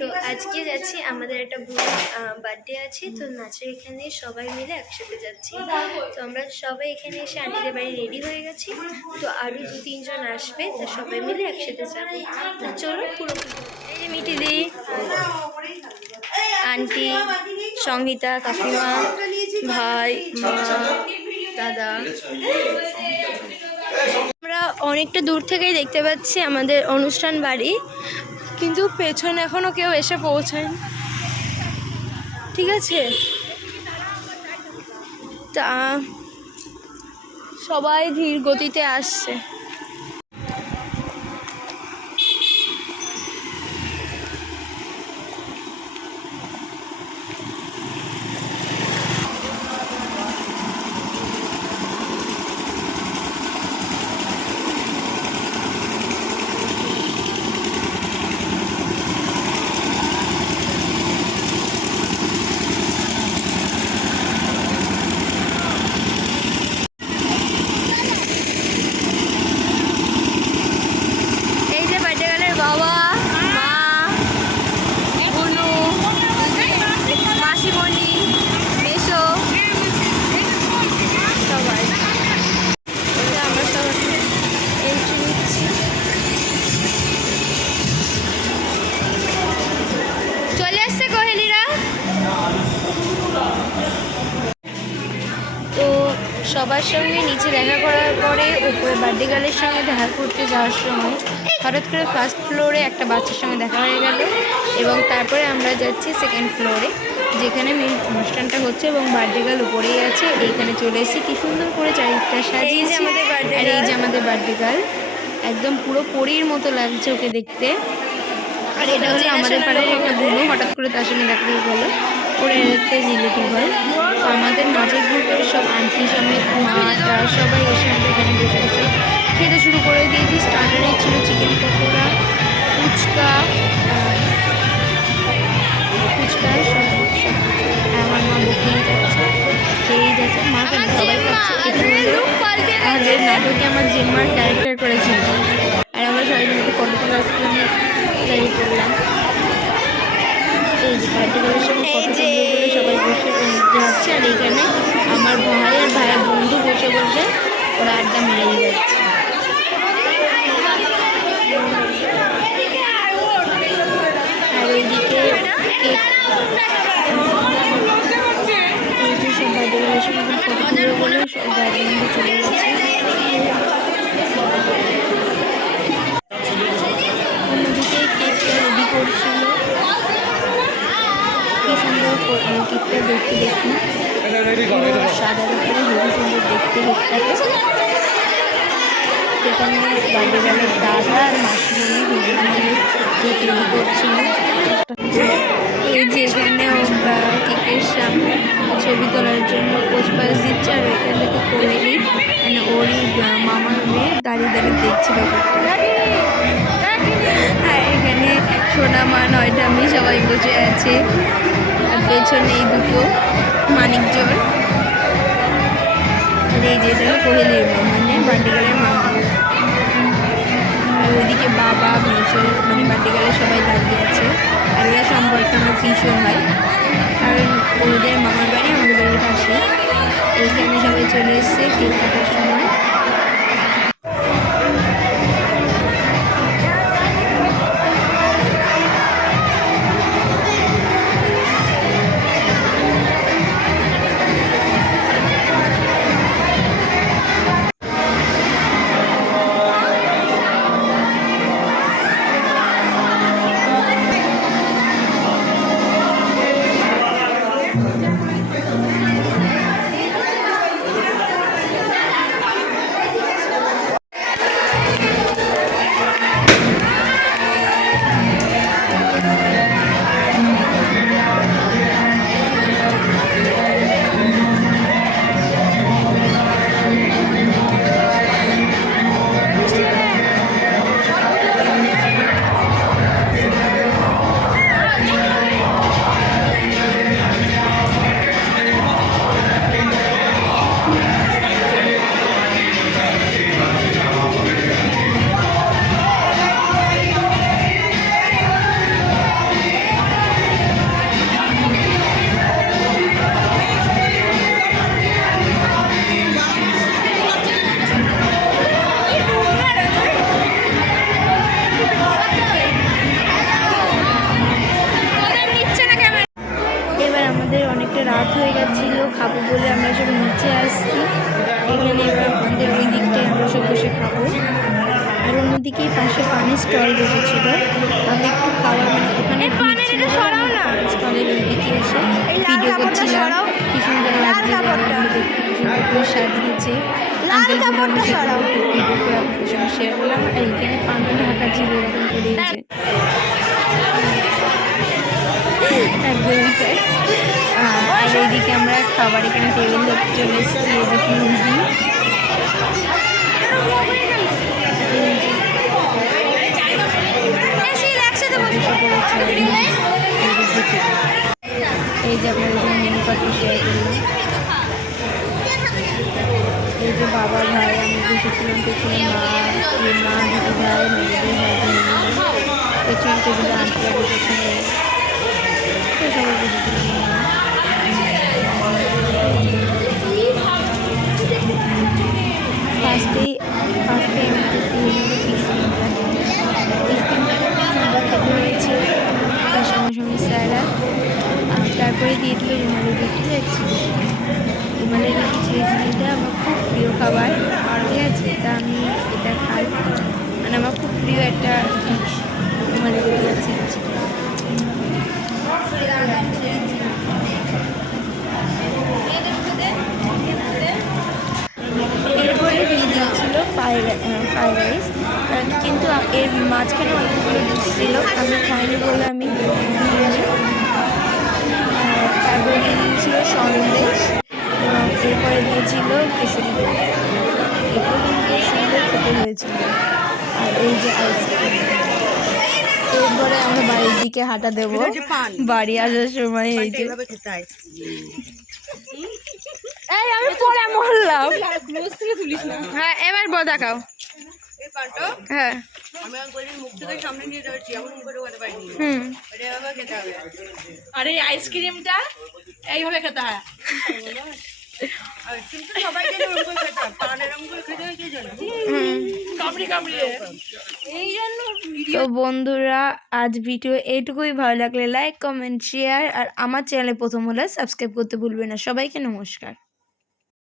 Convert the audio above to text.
তো আজকে যাচ্ছি আমাদের একটা বোন বার্থডে আছে তো নাচের এখানে সবাই মিলে একসাথে যাচ্ছি। তো আমরা সবাই এখানে এসে আন্টিদের বাড়ি রেডি হয়ে গেছি। তো আরও দু তিনজন আসবে তো সবাই মিলে একসাথে যাব। তো চলো পুরো এই যে মিটি দি আন্টি সংহিতা কাকিমা ভাই মা দাদা। আমরা অনেকটা দূর থেকেই দেখতে পাচ্ছি আমাদের অনুষ্ঠান বাড়ি। কিন্তু পেছনে এখনও কেউ এসে পৌঁছায়নি। ঠিক আছে? তা সবাই ধীর গতিতে আসছে। সবার সঙ্গে নিচে দেখা করার পরে উপরে বার্থডে গার্লের সঙ্গে দেখা করতে যাওয়ার সময় হঠাৎ করে ফার্স্ট ফ্লোরে একটা বাচ্চার সঙ্গে দেখা হয়ে গেল এবং তারপরে আমরা যাচ্ছি সেকেন্ড ফ্লোরে যেখানে মেন অনুষ্ঠানটা হচ্ছে এবং বার্থডে গার্ল উপরেই আছে। এইখানে চলে এসেছি। কি সুন্দর করে চারিদিকটা সাজিয়েছি। আর এই যে আমাদের বার্থডে গার্ল একদম পুরো পরীর মতো লাগছে ওকে দেখতে। আর এটা হলো আমাদের পাড়ার একটা বোনও হঠাৎ করে তার সঙ্গে দেখা হয়ে গেলো। ওরা এতে রিলেটিভ হয়। তো আমাদের নাচের গ্রুপের সব আন্টি সমেত মাটা সবাই এসে আমরা এখানে বসে বসে খেতে শুরু করে দিয়েছি। স্টার্টারে ছিল চিকেন পকোড়া ফুচকা ফুচকা সব আর আমার মা বকেই যাচ্ছে খেয়েই যাচ্ছে। মা কেন? সবাই খাচ্ছে। এটা হলো আমাদের নাটকে আমার জেম্মার ক্যারেক্টার করেছিল। আর আমরা সবাই মিলে ফটো তোলার জন্য দাঁড়িয়ে পড়লাম এই যে পার্টিগুলোর সঙ্গে ফটো তুলবো বলে সবাই বসে যাচ্ছে আর এইখানে আমার ভাই আর ভাইয়ের বন্ধু বসে বসে ওরা আড্ডা মেরে যাচ্ছে আর ওইদিকে কেক এই যে সব বার্থডে সঙ্গে ফটো তুলবে বলে সব গাড়ি বন্ধু চলে গেছে অন্যদিকে কেকটা রেডি করছিল কি সুন্দর করে হেবি সুন্দর দেখতে সেখানে গেলে দাদা আর মাসিমণি দুজন কেক করছিল। এই যে এখানে কেকের সামনে ছবি তোলার জন্য পোজ পাস দিচ্ছে আর এখান থেকে কোয়েলি মানে ওরই আহ, মামার মেয়ে দাঁড়িয়ে দাঁড়িয়ে দেখছে ব্যাপারটা আর এখানে সোনা মা নয়টা মেয়ে সবাই বসে আছে। আর পেছনে এই দুটো মানিকজন আর এই যে এটা হলো কোহেলির মা মানে বান্ডিগালের মামা আর ওইদিকে বাবা, ভীষণ মানে বান্ডিগালের সবাই দাঁড়িয়ে আছে। আর এরা সম্পর্কে আমার ভীষণ হয় কারণ ওদের মামার বাড়ি আমাদের বাড়ির পাশে এইখানে সবাই চলে এসছে, কেক কাটার সময়। বলে আমরা সব নিচে আসছি। এখানে এবার আমাদের ওই দিকটায় আমরা সব বসে খাব। আর অন্যদিকে পাশে পানির স্টল বসেছিল। আমি একটু খাওয়া মানে ওখানে স্টলের ওই দিকে এসে ভিডিও করছিলাম। কি সুন্দর লাগছে সাজিয়েছে। আঙ্কেলগুলো আমি সেগুলো ভিডিও করে আপনাদের সঙ্গে শেয়ার করলাম। আর এখানে পানি ঢাকা ছিল এরকম করে এই একদমই তাই। আহ, আর এইদিকে আমরা খাবার এখানে টেবিল ধরতে চলে এসেছি যে মুরগি এই যে আপনার মেনু কার্ডটা শেয়ার করলাম। এই যে বাবা ভাই, আমি বসেছিলাম, পেছনে মা মা দিদি ভাই, মেয়েদের ভাই পেছনে টেবিলে আন্টিরা বসেছিল তো সবাই বসেছিলাম ফার্স্টে ফিশ তার সঙ্গে সঙ্গে স্যারা তারপরে দিয়ে দিল রুমালি রুটি যাচ্ছি রুমালি রুটি চিড়িটা আমার খুব প্রিয় খাবার। ঠিক আছে তা আমি এটা খাই। মানে আমার খুব প্রিয় একটা রুমালি রুটি আছে ফ্রাইড রাইস কিন্তু এর মাঝখানে অনেকগুলো ডিশ ছিল। আমি খাইনি বলে আমি। তারপরে দিয়েছিল সন্দেশ এবং এরপরে দিয়েছিল কেশরি দই। এগুলো কিন্তু সুন্দর খেতে হয়েছিল। আর এই যে আইসক্রিম এরপরে আমরা বাড়ির দিকে হাঁটা দেবো। বাড়ি আসার সময় এই যে আমি পরে মরলাম হ্যাঁ এবার বল দেখাও। হ্যাঁ। হুম। আর এই আইসক্রিমটা এইভাবে খেতে হয়। কামড়ি কামড়ি। তো বন্ধুরা আজ ভিডিও এইটুকুই। ভালো লাগলে লাইক কমেন্ট শেয়ার আর আমার চ্যানেলে প্রথম হলে সাবস্ক্রাইব করতে ভুলবেন না। সবাইকে নমস্কার।